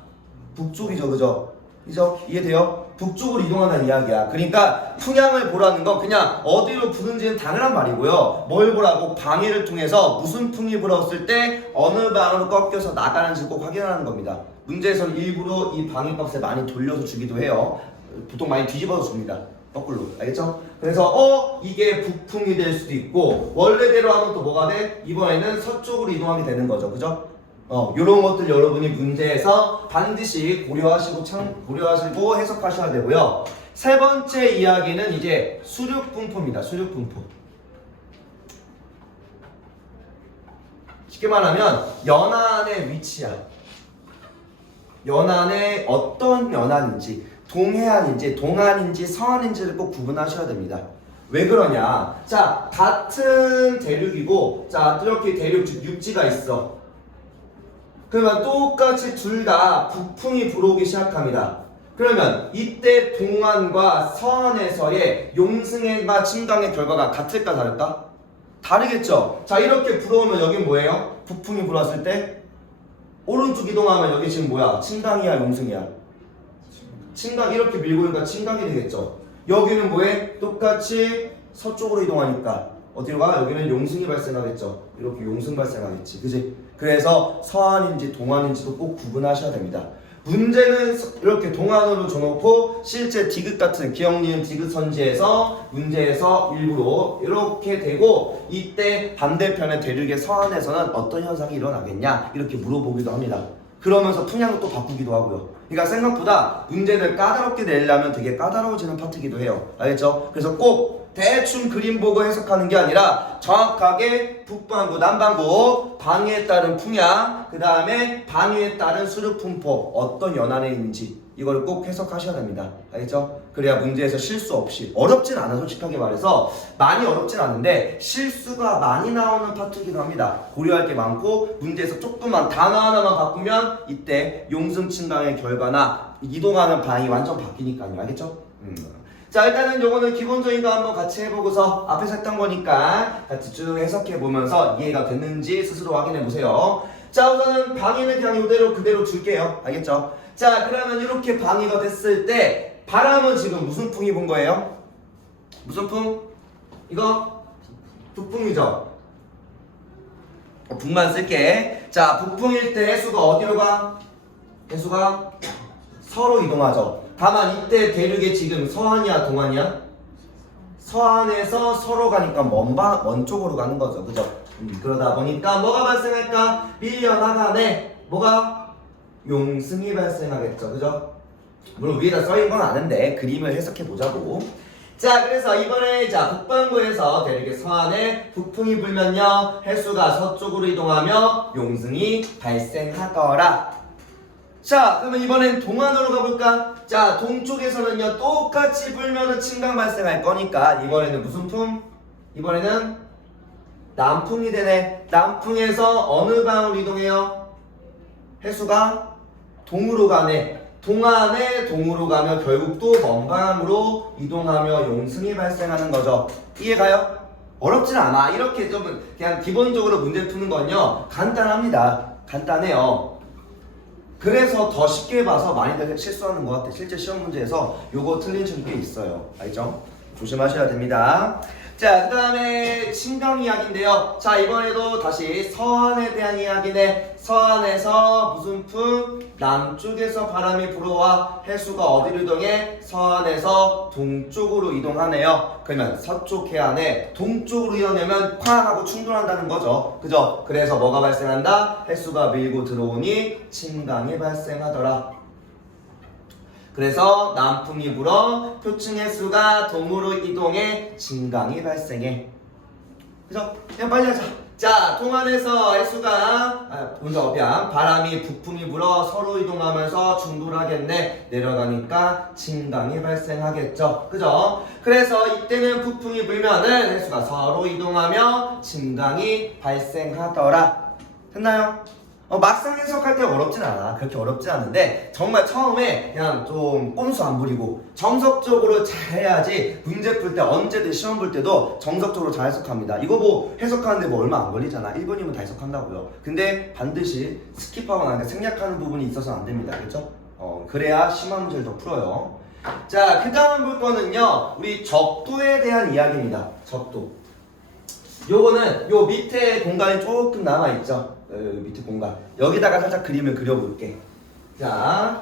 북쪽이죠, 그죠? 그죠? 이해돼요? 북쪽으로 이동하는 이야기야. 그러니까 풍향을 보라는 건 그냥 어디로 부는지는 당연한 말이고요. 뭘 보라고? 방위를 통해서 무슨 풍이 불었을 때 어느 방으로 꺾여서 나가는지 꼭 확인하는 겁니다. 문제에서는 일부러 이 방위값을 많이 돌려서 주기도 해요. 보통 많이 뒤집어서 줍니다. 거꾸로. 알겠죠? 그래서 이게 북풍이 될 수도 있고 원래대로 하면 또 뭐가 돼? 이번에는 서쪽으로 이동하게 되는 거죠. 그죠? 요런 것들 여러분이 문제에서 반드시 고려하시고 해석하셔야 되고요. 세 번째 이야기는 이제 수륙분포입니다. 수륙분포. 쉽게 말하면 연안의 위치야. 연안의 어떤 연안인지, 동해안인지 동안인지 서안인지를 꼭 구분하셔야 됩니다. 왜 그러냐? 자, 같은 대륙이고, 자, 이렇게 대륙 즉 육지가 있어. 그러면 똑같이 둘 다 북풍이 불어오기 시작합니다. 그러면 이때 동안과 서안에서의 용승과 침강의 결과가 같을까 다를까? 다르겠죠? 자, 이렇게 불어오면 여긴 뭐예요? 북풍이 불었을 때 오른쪽 이동하면 여기 지금 뭐야? 침강이야 용승이야? 침강. 이렇게 밀고 있으니까 침강이 되겠죠? 여기는 뭐해? 똑같이 서쪽으로 이동하니까 어디로 가? 여기는 용승이 발생하겠죠? 이렇게 용승 발생하겠지, 그지? 그래서 서안인지 동안인지도 꼭 구분하셔야 됩니다. 문제는 이렇게 동안으로 줘놓고 실제 디귿 같은 기억, 니은, 디귿 선지에서 문제에서 일부러 이렇게 되고 이때 반대편의 대륙의 서안에서는 어떤 현상이 일어나겠냐 이렇게 물어보기도 합니다. 그러면서 풍향을 또 바꾸기도 하고요. 그러니까 생각보다 문제를 까다롭게 내려면 되게 까다로워지는 파트이기도 해요. 알겠죠? 그래서 꼭 대충 그림 보고 해석하는 게 아니라 정확하게 북방구, 남방구, 방위에 따른 풍향, 그 다음에 방위에 따른 수륙분포 어떤 연안에 있는지 이걸 꼭 해석하셔야 됩니다. 알겠죠? 그래야 문제에서 실수 없이, 어렵진 않아 솔직하게 말해서 많이 어렵진 않은데 실수가 많이 나오는 파트이기도 합니다. 고려할 게 많고 문제에서 조금만 단어 하나만 바꾸면 이때 용승침강의 결과나 이동하는 방이 완전 바뀌니까요. 알겠죠? 자, 일단은 요거는 기본적인 거 한번 같이 해보고서 앞에서 했던 거니까 같이 쭉 해석해보면서 이해가 됐는지 스스로 확인해보세요. 자, 우선은 방위는 그냥 이대로 그대로 줄게요. 알겠죠? 자, 그러면 이렇게 방위가 됐을 때 바람은 지금 무슨 풍이 분 거예요? 무슨 풍? 이거 북풍이죠. 북만 쓸게. 자, 북풍일 때 해수가 어디로 가? 해수가 서로 이동하죠. 다만 이때 대륙이 지금 서안이야 동안이야? 서안에서 서로 가니까 먼 쪽으로 가는 거죠. 그죠? 그러다 보니까 뭐가 발생할까? 밀려나가네. 뭐가? 용승이 발생하겠죠. 그죠? 물론 위에다 써있는 건 아는데 그림을 해석해 보자고. 자, 그래서 이번에 북반구에서 대륙의 서안에 북풍이 불면요 해수가 서쪽으로 이동하며 용승이 발생하더라. 자, 그러면 이번엔 동안으로 가볼까? 자, 동쪽에서는요 똑같이 불면은 침강 발생할 거니까 이번에는 무슨 풍? 이번에는 남풍이 되네. 남풍에서 어느 방으로 이동해요? 해수가 동으로 가네. 동안에 동으로 가면 결국 또 먼 방향으로 이동하며 용승이 발생하는 거죠. 이해가요? 어렵진 않아. 이렇게 좀 그냥 기본적으로 문제 푸는 건요 간단합니다. 간단해요. 그래서 더 쉽게 봐서 많이들 실수하는 것 같아. 실제 시험 문제에서 요거 틀린 친구 꽤 있어요. 알죠? 조심하셔야 됩니다. 자, 그 다음에 신강 이야기인데요. 자, 이번에도 다시 서안에 대한 이야기네. 서안에서 무슨 풍? 남쪽에서 바람이 불어와 해수가 어디로 이동해? 서안에서 동쪽으로 이동하네요. 그러면 서쪽 해안에 동쪽으로 이동하면 쾅 하고 충돌한다는 거죠. 그죠? 그래서 뭐가 발생한다? 해수가 밀고 들어오니 침강이 발생하더라. 그래서 남풍이 불어 표층 해수가 동으로 이동해 진강이 발생해. 그죠? 그냥 빨리 하자. 자, 동안에서 해수가 먼저 바람이 북풍이 불어 서로 이동하면서 충돌하겠네. 내려가니까 진강이 발생하겠죠. 그죠? 그래서 이때는 북풍이 불면은 해수가 서로 이동하며 진강이 발생하더라. 됐나요? 막상 해석할 때 어렵진 않아. 그렇게 어렵지 않은데 정말 처음에 그냥 좀 꼼수 안 부리고 정석적으로 잘 해야지 문제 풀 때 언제든 시험 볼 때도 정석적으로 잘 해석합니다. 이거 뭐 해석하는데 뭐 얼마 안 걸리잖아. 1분이면 다 해석한다고요. 근데 반드시 스킵하거나 생략하는 부분이 있어서는 안 됩니다. 그렇죠? 그래야 심한 문제를 더 풀어요. 자, 그 다음 볼 거는요 우리 적도에 대한 이야기입니다. 적도. 요거는 요 밑에 공간이 조금 남아있죠. 밑에 공간. 여기다가 살짝 그림을 그려볼게. 자,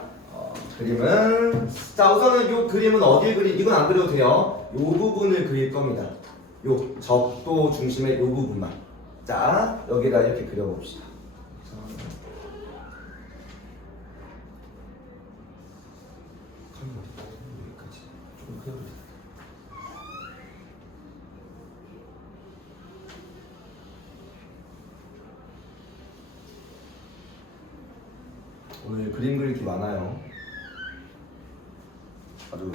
그림은 자 우선은 요 그림은 어딜 이건 안 그려도 돼요. 요 부분을 그릴 겁니다. 요 적도 중심의 요 부분만. 자, 여기다 이렇게 그려봅시다. 여기까지 좀 그려볼게요. 오늘 그림 그리기 많아요. 아주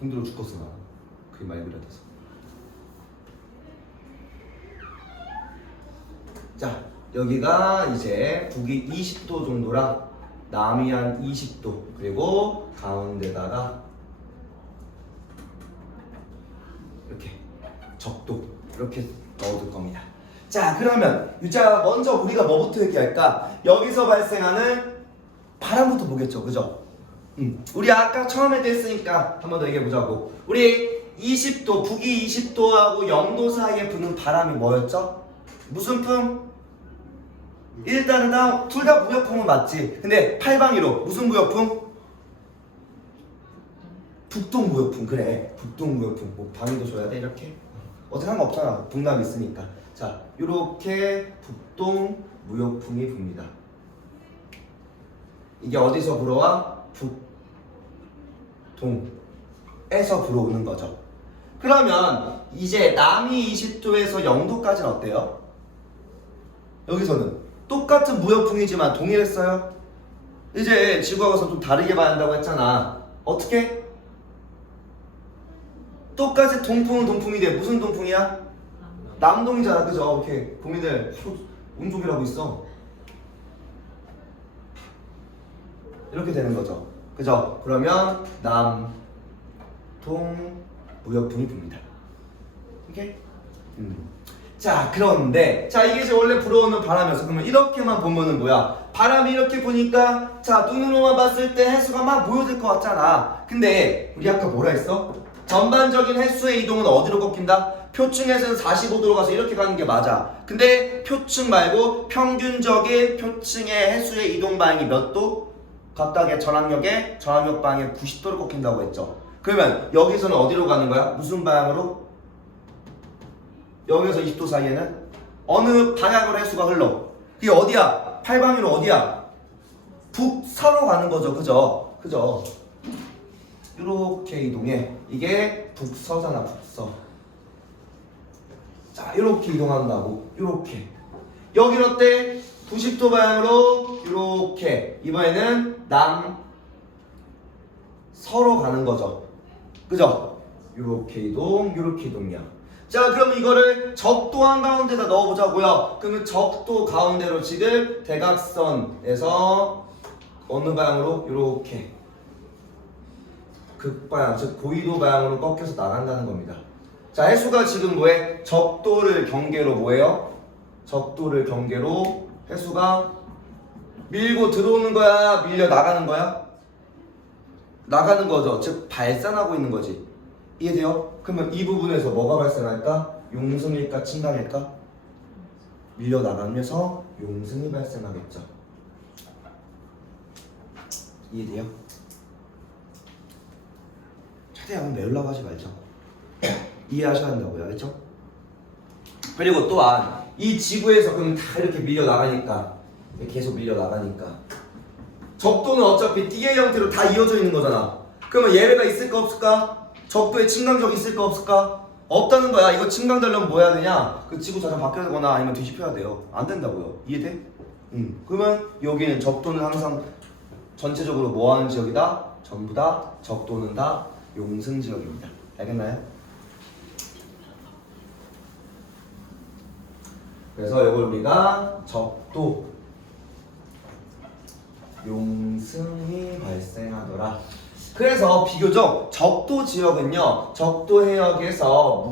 힘들어 죽겠어 나. 그림 많이 그려야 돼서. 자, 여기가 이제 북이 20도 정도라 남이 한 20도 그리고 가운데다가 이렇게 적도 이렇게 넣어둘 겁니다. 자, 그러면 유자 먼저 우리가 뭐부터 얘기할까? 여기서 발생하는 바람부터 보겠죠. 그죠? 우리 아까 처음에 됐으니까 한 번 더 얘기해 보자고. 우리 20도, 북이 20도하고 0도 사이에 부는 바람이 뭐였죠? 무슨 풍? 일단은 둘 다 무역풍은 맞지. 근데 팔방위로 무슨 무역풍? 북동 무역풍. 그래, 북동 무역풍. 뭐 방위도 줘야 돼 이렇게? 어떻게 상관없잖아. 북남이 있으니까. 자, 요렇게 북동 무역풍이 붑니다. 이게 어디서 불어와? 북동에서 불어오는 거죠. 그러면 이제 남이 20도에서 0도까지는 어때요? 여기서는 똑같은 무역풍이지만 동일했어요. 이제 지구하고서 좀 다르게 봐야 한다고 했잖아. 어떻게? 똑같이 동풍은 동풍이 돼. 무슨 동풍이야? 남동이잖아. 그죠? 오케이. 봄이들 운동이라고 있어. 이렇게 되는 거죠. 그죠? 그러면 남동 무역풍이 붑니다. 오케이? 자, 그런데 자 이게 이제 원래 불어오는 바람이었어. 그러면 이렇게만 보면은 뭐야? 바람이 이렇게 부니까 자 눈으로만 봤을 때 해수가 막 모여들 것 같잖아. 근데 우리 아까 뭐라 했어? 전반적인 해수의 이동은 어디로 꺾인다? 표층에서는 45도로 가서 이렇게 가는 게 맞아. 근데 표층 말고 평균적인 표층의 해수의 이동 방향이 몇 도? 각각의 전압력 방향에 90도를 꺾인다고 했죠. 그러면 여기서는 어디로 가는 거야? 무슨 방향으로? 여기서 20도 사이에는 어느 방향으로 해수가 흘러? 그게 어디야? 팔방위로 어디야? 북서로 가는 거죠. 그죠? 이렇게 이동해. 이게 북서잖아. 북서. 자, 이렇게 이동한다고. 이렇게. 여긴 어때? 90도 방향으로 이렇게. 이번에는 남서로 가는 거죠. 그죠? 이렇게 이동이야. 자, 그럼 이거를 적도 한가운데다 넣어보자고요. 그러면 적도 가운데로 지금 대각선에서 어느 방향으로? 이렇게 극방향, 즉 고緯도 방향으로 꺾여서 나간다는 겁니다. 자, 해수가 지금 뭐해? 적도를 경계로 뭐해요? 적도를 경계로 해수가 밀고 들어오는 거야? 밀려 나가는 거야? 나가는 거죠. 즉 발산하고 있는 거지. 이해돼요? 그러면 이 부분에서 뭐가 발생할까? 용승일까 침강일까? 밀려 나가면서 용승이 발생하겠죠. 이해돼요? 최대한 매우려고 하지 말죠. 이해하셔야 한다고요. 알겠죠? 그리고 또한 이 지구에서 그럼 다 이렇게 밀려 나가니까 계속 밀려 나가니까 적도는 어차피 띠의 형태로 다 이어져 있는 거잖아. 그러면 예외가 있을까 없을까? 적도에 침강적이 있을까 없을까? 없다는 거야. 이거 침강 되려면 뭐 해야 되냐? 그 지구 자전 바뀌어야 되거나 아니면 뒤집혀야 돼요. 안 된다고요. 이해돼? 그러면 여기는 적도는 항상 전체적으로 뭐 하는 지역이다? 전부 다 적도는 다 용승 지역입니다. 알겠나요? 그래서 이걸 우리가 적도 용승이 발생하더라. 그래서 비교적 적도 지역은요, 적도 해역에서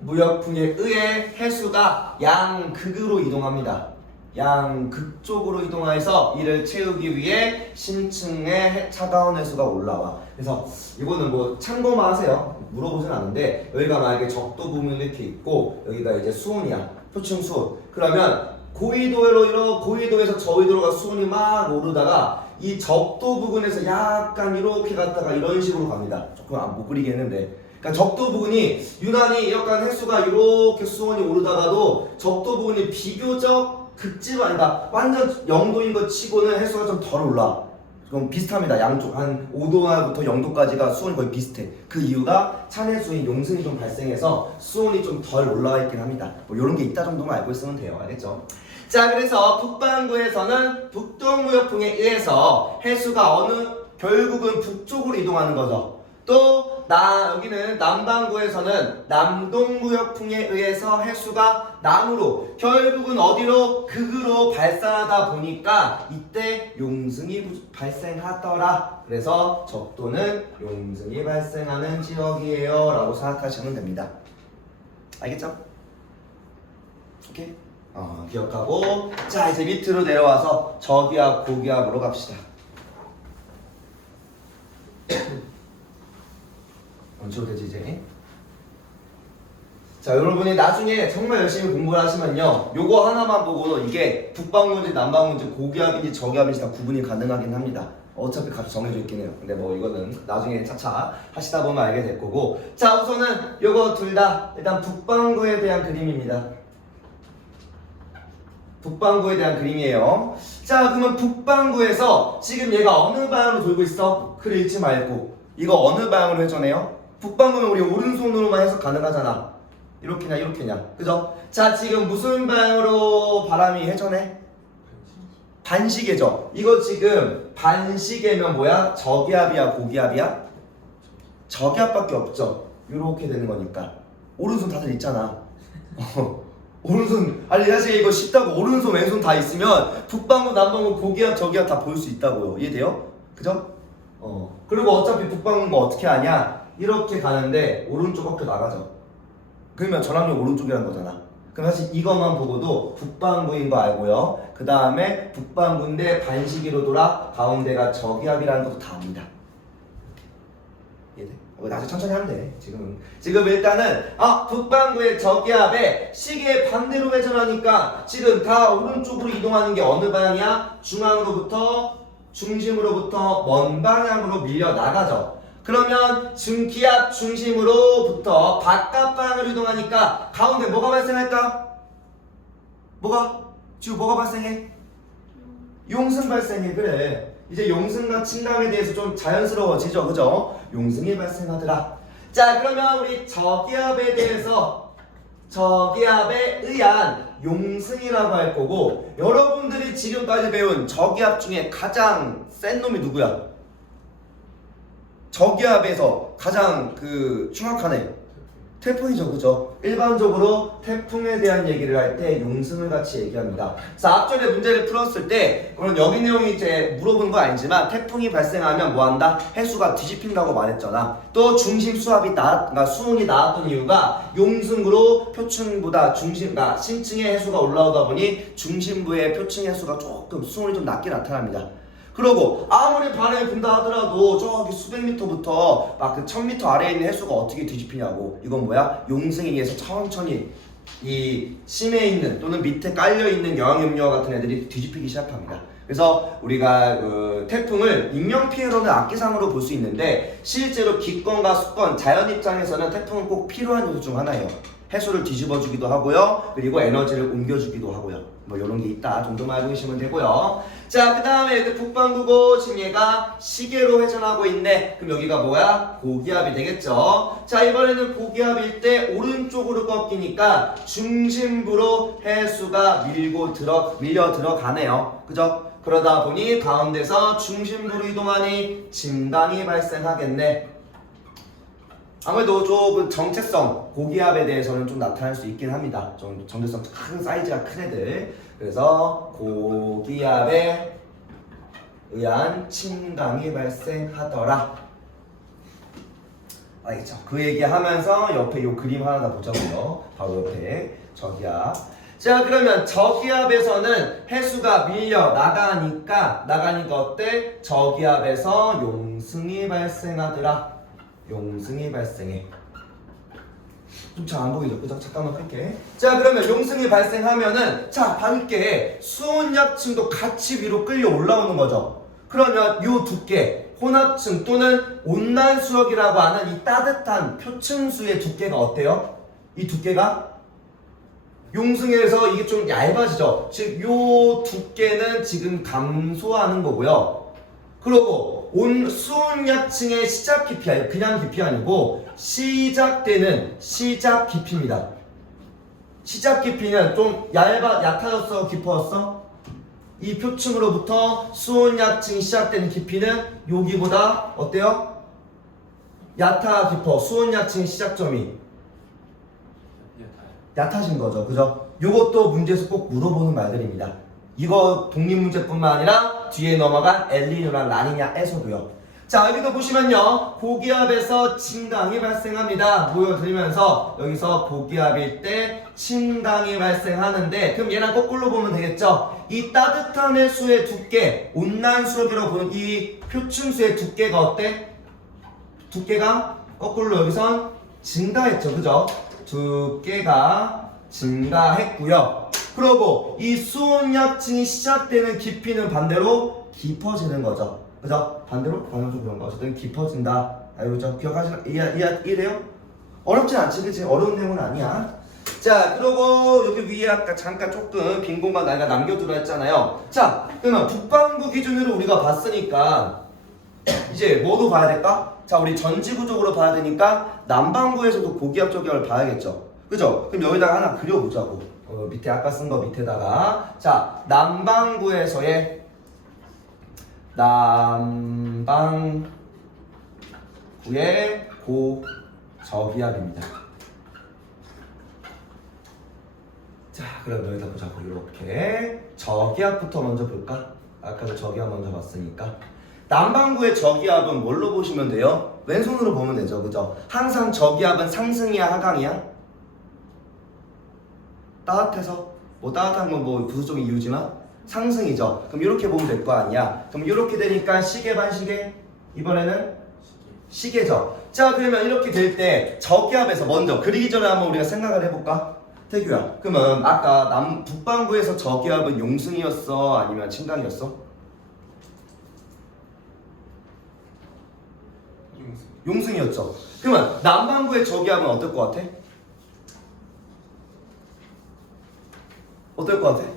무역풍에 의해 해수가 양극으로 이동합니다. 양극 쪽으로 이동해서 이를 채우기 위해 심층에 차가운 해수가 올라와. 그래서 이거는 뭐 참고만 하세요. 물어보진 않는데 여기가 만약에 적도 부분이 이렇게 있고 여기가 이제 수온이야. 표층 수온. 그러면 고緯도에서 저緯도로 가 수온이 막 오르다가 이 적도 부근에서 약간 이렇게 갔다가 이런 식으로 갑니다. 조금 못 그리게 했는데, 그러니까 적도 부근이 유난히 약간 해수가 이렇게 수온이 오르다가도 적도 부근이 비교적 극지로 아니다. 완전 0도인 것 치고는 해수가 좀 덜 올라. 그럼 비슷합니다. 양쪽 한 5도부터 0도까지가 수온이 거의 비슷해. 그 이유가 찬해수인 용승이 좀 발생해서 수온이 좀 덜 올라와 있긴 합니다. 뭐 이런 게 있다 정도만 알고 있으면 돼요. 알겠죠? 자, 그래서 북반구에서는 북동무역풍에 의해서 해수가 결국은 북쪽으로 이동하는 거죠. 또 여기는 남반구에서는 남동무역풍에 의해서 해수가 남으로 결국은 어디로? 극으로 발산하다 보니까 이때 용승이 발생하더라. 그래서 적도는 용승이 발생하는 지역이에요 라고 생각하시면 됩니다. 알겠죠? 오케이? 기억하고, 자 이제 밑으로 내려와서 저기압 고기압으로 갑시다. 언제로 되지 이제? 자, 여러분이 나중에 정말 열심히 공부를 하시면요, 요거 하나만 보고도 이게 북방문인지 남방문인지 고기압인지 저기압인지 다 구분이 가능하긴 합니다. 어차피 값이 정해져 있긴 해요. 근데 뭐 이거는 나중에 차차 하시다 보면 알게 될 거고. 자, 우선은 요거 둘 다 일단 북방구에 대한 그림입니다. 북반구에 대한 그림이에요. 자, 그러면 북반구에서 지금 얘가 어느 방향으로 돌고 있어? 글 읽지 말고 이거 어느 방향으로 회전해요? 북반구는 우리 오른손으로만 해석 가능하잖아. 이렇게냐 이렇게냐, 그죠? 자, 지금 무슨 방향으로 바람이 회전해? 반시계죠. 이거 지금 반시계면 뭐야? 저기압이야 고기압이야? 저기압밖에 없죠. 이렇게 되는 거니까. 오른손 다들 있잖아. 오른손, 아니 사실 이거 쉽다고. 오른손 왼손 다 있으면 북방구 남방구 고기압 저기압 다 볼 수 있다고요. 이해돼요? 그죠? 그리고 어차피 북방구가 어떻게 하냐? 이렇게 가는데 오른쪽 어깨 나가죠. 그러면 전압력 오른쪽이라는 거잖아. 그럼 사실 이것만 보고도 북반구인 거 알고요. 그 다음에 북반구인데 반시기로 돌아 가운데가 저기압이라는 것도 다 압니다. 이해돼? 나중에 천천히 하면 돼. 지금 일단은 북반구의 저기압에 시계의 반대로 회전하니까 지금 다 오른쪽으로 이동하는 게 어느 방향이야? 중심으로부터 먼 방향으로 밀려 나가죠. 그러면 기압 중심으로부터 바깥 방향으로 이동하니까 가운데 뭐가 발생할까? 지금 뭐가 발생해? 용승 발생해. 그래. 이제 용승과 침감에 대해서 좀 자연스러워지죠. 그죠? 용승이 발생하더라. 자, 그러면 우리 저기압에 대해서 저기압에 의한 용승이라고 할 거고, 여러분들이 지금까지 배운 저기압 중에 가장 센 놈이 누구야? 저기압에서 가장 흉악한 애 태풍이죠. 그죠? 일반적으로 태풍에 대한 얘기를 할 때 용승을 같이 얘기합니다. 그래서 앞전에 문제를 풀었을 때 물론 여기 내용이 이제 물어보는 건 아니지만 태풍이 발생하면 뭐한다? 해수가 뒤집힌다고 말했잖아. 또 중심 수압이 그러니까 수온이 나왔던 이유가 용승으로 표층보다 그러니까 심층의 해수가 올라오다 보니 중심부의 표층 해수가 조금 수온이 좀 낮게 나타납니다. 그러고 아무리 바람이 분다 하더라도 저기 수백 미터부터 막 1000m 아래에 있는 해수가 어떻게 뒤집히냐고. 이건 뭐야? 용승에 의해서 천천히 이 심해 있는 또는 밑에 깔려 있는 영양염료와 같은 애들이 뒤집히기 시작합니다. 그래서 우리가 태풍을 인명피해로는 악기상으로 볼 수 있는데 실제로 기권과 수권, 자연 입장에서는 태풍은 꼭 필요한 요소 중 하나예요. 해수를 뒤집어주기도 하고요. 그리고 에너지를 옮겨주기도 하고요. 뭐 이런 게 있다 정도만 알고 계시면 되고요. 자, 그 다음에 여기 북반구고 지금 얘가 시계로 회전하고 있네. 그럼 여기가 뭐야? 고기압이 되겠죠. 자, 이번에는 고기압일 때 오른쪽으로 꺾이니까 중심부로 해수가 밀려 들어가네요. 그죠? 그러다 보니 가운데서 중심부로 이동하니 진강이 발생하겠네. 아무래도 조금 정체성, 고기압에 대해서는 좀 나타날 수 있긴 합니다. 좀 정체성 큰 사이즈가 큰 애들. 그래서 고기압에 의한 침강이 발생하더라. 알겠죠? 그 얘기하면서 옆에 요 그림 하나 더 보자고요. 바로 옆에 저기압. 자, 그러면 저기압에서는 해수가 밀려 나가니까 어때? 저기압에서 용승이 발생하더라. 용승이 발생해. 좀 잘 안 보이죠? 그죠? 잠깐만 끌게. 자, 그러면 용승이 발생하면은 자, 밖에 수온약층도 같이 위로 끌려 올라오는 거죠. 그러면 요 두께, 혼합층 또는 온난수역이라고 하는 이 따뜻한 표층수의 두께가 어때요? 이 두께가 용승에서 이게 좀 얇아지죠. 즉, 요 두께는 지금 감소하는 거고요. 그리고 수온약층의 시작 깊이야. 그냥 깊이 아니고 시작되는 시작 깊이입니다. 시작 깊이는 좀 얕아졌어? 깊어졌어? 이 표층으로부터 수온약층이 시작되는 깊이는 여기보다 어때요? 얕아 깊어. 수온약층의 시작점이 얕아진 거죠. 그죠? 요것도 문제에서 꼭 물어보는 말들입니다. 이거 독립문제뿐만 아니라 뒤에 넘어간 엘니뇨랑 라니냐에서도요. 자, 여기도 보시면요, 고기압에서 침강이 발생합니다. 보여드리면서 여기서 고기압일 때 침강이 발생하는데, 그럼 얘랑 거꾸로 보면 되겠죠. 이 따뜻한 해수의 두께, 온난수역이라고 보는 이 표층수의 두께가 어때? 두께가 거꾸로 여기선 증가했죠. 그죠? 두께가 증가했고요. 그리고 이 수온약층이 시작되는 깊이는 반대로 깊어지는 거죠. 그죠? 반대로 좀 그런 거. 어쨌든 깊어진다. 알겠죠? 기억하시나? 이해돼요? 어렵진 않지, 그치? 어려운 내용은 아니야. 자, 그리고 여기 위에 아까 잠깐 조금 빈 공간 내가 남겨두라 했잖아요. 자, 그러면 북반구 기준으로 우리가 봤으니까 이제 뭐도 봐야 될까? 자, 우리 전지구적으로 봐야 되니까 남반구에서도 고기압 저기압을 봐야겠죠. 그죠? 그럼 여기다가 하나 그려보자고. 밑에 아까 쓴 거 밑에다가. 자, 남반구에서의 고저기압입니다. 자, 그럼 여기다 보자고. 이렇게 저기압부터 먼저 볼까? 아까도 저기압 먼저 봤으니까. 남반구의 저기압은 뭘로 보시면 돼요? 왼손으로 보면 되죠. 그죠? 항상 저기압은 상승이야 하강이야? 따뜻해서 뭐 따뜻한 건 뭐 부수적인 이유지만 상승이죠. 그럼 이렇게 보면 될 거 아니야. 그럼 이렇게 되니까 시계 반시계 이번에는 시계죠. 자 그러면 이렇게 될 때 저기압에서 먼저 그리기 전에 한번 우리가 생각을 해볼까? 태규야 그러면 아까 북반구에서 저기압은 용승이었어 아니면 침강이었어? 용승이었죠. 그러면 남반구의 저기압은 어떨 것 같아? 어떨 것 같아?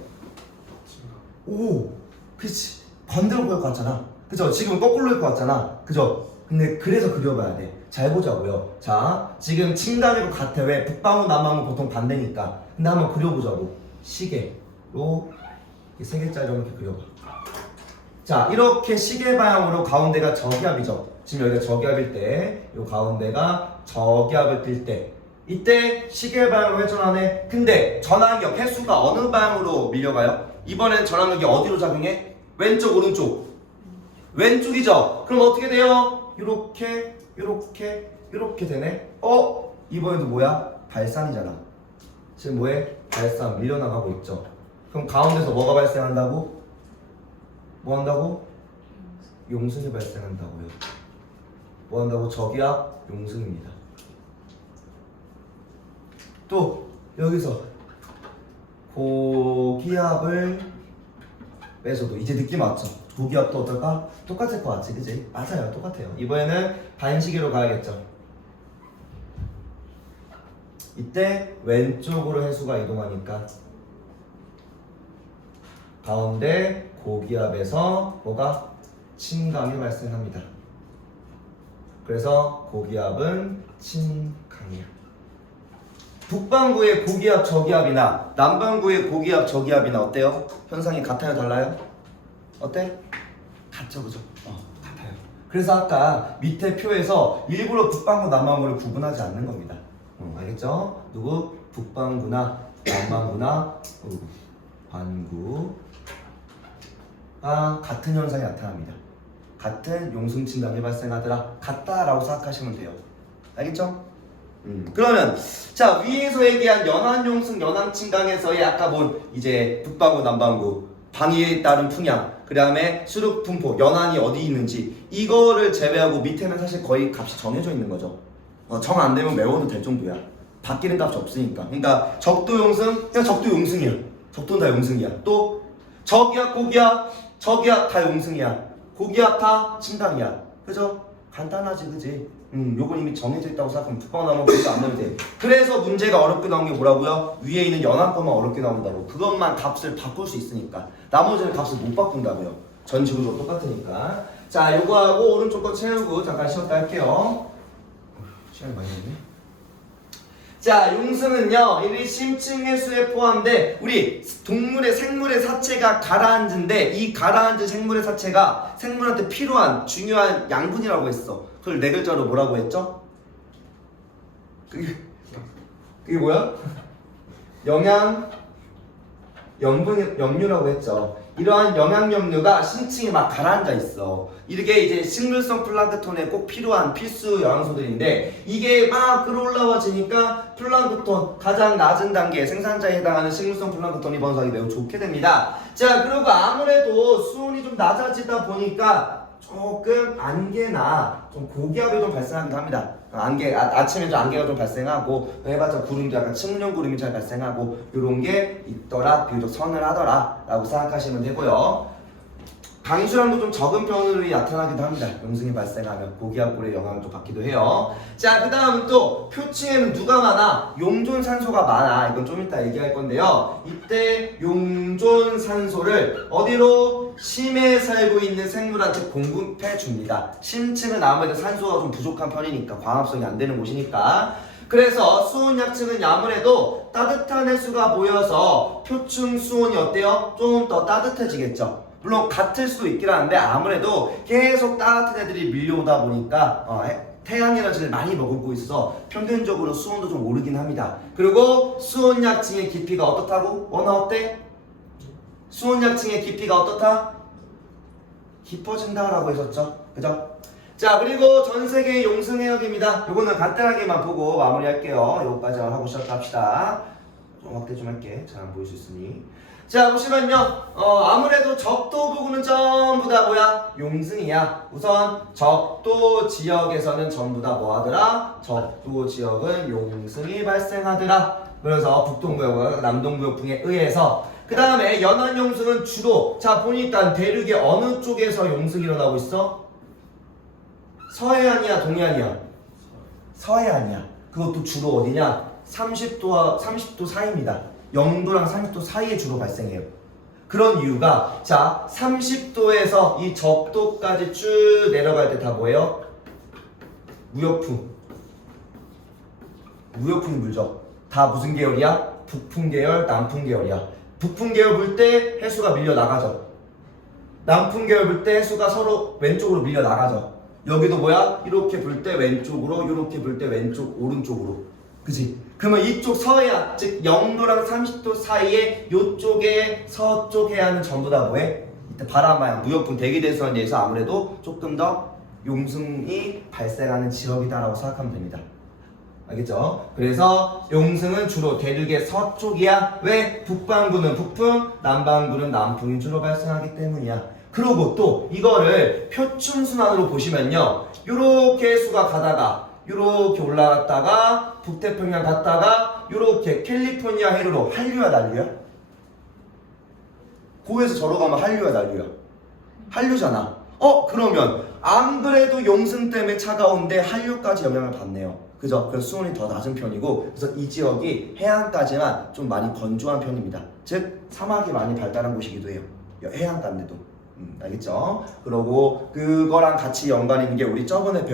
오, 그치. 반대로 보일 것 같잖아. 그죠? 지금 거꾸로일 것 같잖아. 그죠? 근데 그래서 그려봐야 돼. 잘 보자고요. 자, 지금 침강이고 같아. 왜? 북방구, 남방구 보통 반대니까. 근데 한번 그려보자고. 시계로 세 개짜리 이렇게 그려봐. 자, 이렇게 시계 방향으로 가운데가 저기압이죠. 지금 여기가 저기압일 때, 요 가운데가 저기압을 뜰 때. 이때 시계 방향으로 회전하네. 근데 전압력 횟수가 어느 방향으로 밀려가요? 이번엔 전압력이 어디로 작용해? 왼쪽 오른쪽? 왼쪽이죠? 그럼 어떻게 돼요? 이렇게 되네. 이번에도 뭐야? 발산이잖아. 지금 뭐해? 발산 밀려나가고 있죠. 그럼 가운데서 뭐가 발생한다고? 뭐 한다고? 용승이 발생한다고요. 뭐 한다고? 저기압 용승입니다. 또 여기서 고기압을 빼서도 이제 느낌 왔죠? 고기압도 어떨까? 똑같을 것 같지, 그지? 맞아요, 똑같아요. 이번에는 반시계로 가야겠죠. 이때 왼쪽으로 해수가 이동하니까 가운데 고기압에서 뭐가? 침강이 발생합니다. 그래서 고기압은 침강이야. 북반구의 고기압 저기압이나 남반구의 고기압 저기압이나 어때요? 현상이 같아요 달라요? 어때? 같죠 그죠? 같아요. 그래서 아까 밑에 표에서 일부러 북반구 남반구를 구분하지 않는 겁니다. 알겠죠? 누구? 북반구나 남반구나 반구가 같은 현상이 나타납니다. 같은 용승침강이 발생하더라. 같다라고 생각하시면 돼요. 알겠죠? 그러면 자 위에서 얘기한 연안용승 연안침강에서의 아까 본 이제 북반구 남반구 방위에 따른 풍향 그 다음에 수륙 분포 연안이 어디 있는지 이거를 제외하고 밑에는 사실 거의 값이 정해져 있는 거죠. 정 안 되면 외워도 될 정도야. 바뀌는 값이 없으니까. 그러니까 적도용승 그냥 적도용승이야. 적도는 다 용승이야. 또 저기압 고기압 저기압 다 용승이야. 고기압 다 침강이야. 그죠? 간단하지 그지? 요건 이미 정해져 있다고 생각하면 북방 나오면 그것도 안 내면 돼. 그래서 문제가 어렵게 나온 게 뭐라고요? 위에 있는 연한 것만 어렵게 나온다고. 그것만 값을 바꿀 수 있으니까. 나머지는 값을 못 바꾼다고요. 전식으로 똑같으니까. 자, 요거하고 오른쪽 거 채우고 잠깐 쉬었다 할게요. 시간이 많이 했네. 자, 용승은요, 이 심층 해수에 포함돼 우리 동물의 생물의 사체가 가라앉은데 이 가라앉은 생물의 사체가 생물한테 필요한 중요한 양분이라고 했어. 그걸 네 글자로 뭐라고 했죠? 그게 뭐야? 영양 염류라고 했죠. 이러한 영양염류가 심층에 막 가라앉아 있어. 이게 이제 식물성 플랑크톤에 꼭 필요한 필수 영양소들인데 이게 막 끌어올라와지니까 플랑크톤 가장 낮은 단계 생산자에 해당하는 식물성 플랑크톤이 번성하기 매우 좋게 됩니다. 자 그리고 아무래도 수온이 좀 낮아지다 보니까 조금 안개나 좀 고기압이 좀 발생하기도 합니다. 안개 아침에 좀 안개가 좀 발생하고 해봤자 구름도 약간 측면 구름이 잘 발생하고 이런 게 있더라 비교적 서늘하더라 라고 생각하시면 되고요. 강수량도 좀 적은 편으로 나타나기도 합니다. 용승이 발생하면 고기압골의 영향을 좀 받기도 해요. 자 그 다음은 또 표층에는 누가 많아? 용존산소가 많아. 이건 좀 이따 얘기할 건데요. 이때 용존산소를 어디로? 심해에 살고 있는 생물한테 공급해 줍니다. 심층은 아무래도 산소가 좀 부족한 편이니까 광합성이 안 되는 곳이니까. 그래서 수온 약층은 아무래도 따뜻한 해수가 보여서 표층 수온이 어때요? 좀 더 따뜻해지겠죠. 물론 같을 수도 있긴 한데 아무래도 계속 따뜻한 애들이 밀려오다 보니까 태양 에너지를 많이 머금고 있어서 평균적으로 수온도 좀 오르긴 합니다. 그리고 수온 약층의 깊이가 어떻다고? 원화 어때? 수온 약층의 깊이가 어떻다? 깊어진다라고 했었죠. 그죠? 자, 그리고 전 세계 용승 해역입니다. 요거는 간단하게만 보고 마무리할게요. 요거까지만 하고 시작합시다. 좀 확대 좀 할게. 잘 안 보일 수 있으니. 자, 보시면요. 아무래도 적도 부근은 전부 다 뭐야? 용승이야. 우선 적도 지역에서는 전부 다 뭐 하더라? 적도 지역은 용승이 발생하더라. 그래서 북동구역과 남동구역풍에 의해서 그 다음에 연안용승은 주로 자 보니까 대륙의 어느 쪽에서 용승이 일어나고 있어? 서해안이야 동해안이야? 서해안이야. 그것도 주로 어디냐? 30도 사이입니다. 0도랑 30도 사이에 주로 발생해요. 그런 이유가 자 30도에서 이 적도까지 쭉 내려갈 때 다 뭐예요? 무역풍이 불죠. 다 무슨 계열이야? 북풍 계열, 남풍 계열이야. 북풍 계열 불 때 해수가 밀려 나가죠. 남풍 계열 불 때 해수가 서로 왼쪽으로 밀려 나가죠. 여기도 뭐야? 이렇게 불 때 왼쪽으로, 이렇게 불 때 왼쪽, 오른쪽으로. 그지? 그러면 이쪽 서해안, 즉 0도랑 30도 사이에 이쪽에 서쪽 해안은 전부 다 뭐해? 이때 바람마야 무역풍 대기대수에 대해서 아무래도 조금 더 용승이 발생하는 지역이다라고 생각하면 됩니다. 알겠죠? 그래서 용승은 주로 대륙의 서쪽이야. 왜? 북반구는 북풍, 남반구는 남풍이 주로 발생하기 때문이야. 그리고 또 이거를 표층순환으로 보시면요. 요렇게 해수가 가다가 요렇게 올라갔다가 북태평양 갔다가 요렇게 캘리포니아 해류로 한류야 난류야? 고에서 저로 가면 한류야 난류야? 한류잖아. 그러면 안 그래도 용승 때문에 차가운데 한류까지 영향을 받네요. 그죠? 그래서 수온이 더 낮은 편이고 그래서 이 지역이 해안까지만 좀 많이 건조한 편입니다. 즉 사막이 많이 발달한 곳이기도 해요. 해안가인데도. 알겠죠? 그러고 그거랑 같이 연관 있는 게 우리 저번에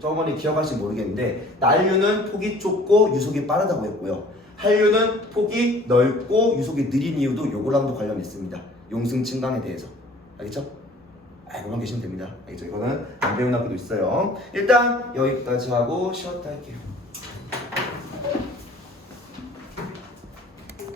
저번에 기억하실지 모르겠는데 난류는 폭이 좁고 유속이 빠르다고 했고요. 한류는 폭이 넓고 유속이 느린 이유도 요거랑도 관련이 있습니다. 용승 증강에 대해서. 알겠죠? 알고만 계시면 됩니다. 알겠죠? 이거는 안 배운 학교도 있어요. 일단 여기까지 하고 쉬었다 할게요.